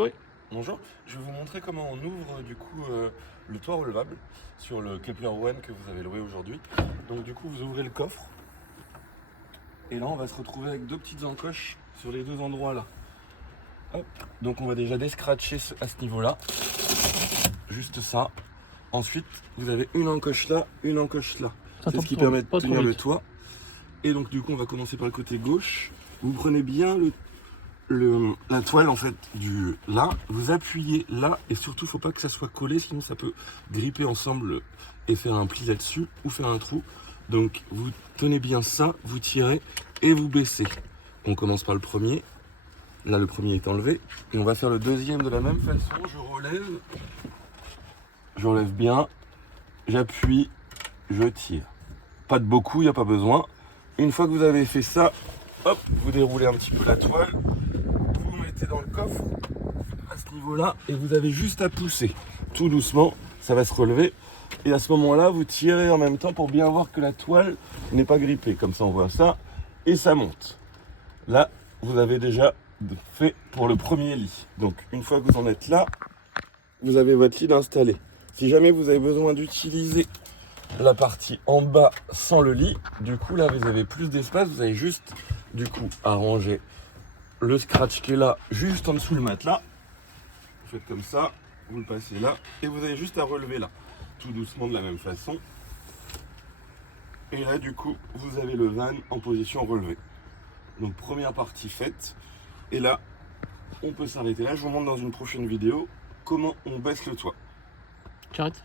Oui. Bonjour, je vais vous montrer comment on ouvre du coup le toit relevable sur le Kepler One que vous avez loué aujourd'hui. Donc du coup vous ouvrez le coffre et là on va se retrouver avec deux petites encoches sur les deux endroits là. Hop. Donc on va déjà descratcher à ce niveau là, juste ça. Ensuite vous avez une encoche là, une encoche là. C'est ce qui permet de tenir le toit. Et donc du coup on va commencer par le côté gauche. Vous prenez bien la toile en fait là, vous appuyez là et surtout faut pas que ça soit collé sinon ça peut gripper ensemble et faire un pli là-dessus ou faire un trou. Donc vous tenez bien ça, vous tirez et vous baissez. On commence par le premier. Là le premier est enlevé et on va faire le deuxième de la même façon. J'enlève bien, j'appuie, je tire. Pas de beaucoup, il n'y a pas besoin. Une fois que vous avez fait ça, hop, vous déroulez un petit peu la toile, vous mettez dans le coffre à ce niveau-là et vous avez juste à pousser tout doucement, ça va se relever et à ce moment-là vous tirez en même temps pour bien voir que la toile n'est pas grippée, comme ça on voit ça et ça monte. Là vous avez déjà fait pour le premier lit. Donc une fois que vous en êtes là, vous avez votre lit installé. Si jamais vous avez besoin d'utiliser la partie en bas sans le lit, du coup là vous avez plus d'espace, vous avez juste du coup à ranger le scratch qui est là juste en dessous le matelas. Vous faites comme ça, vous le passez là et vous avez juste à relever là, tout doucement de la même façon. Et là du coup vous avez le van en position relevée. Donc première partie faite et là on peut s'arrêter là. Je vous montre dans une prochaine vidéo comment on baisse le toit. J'arrête.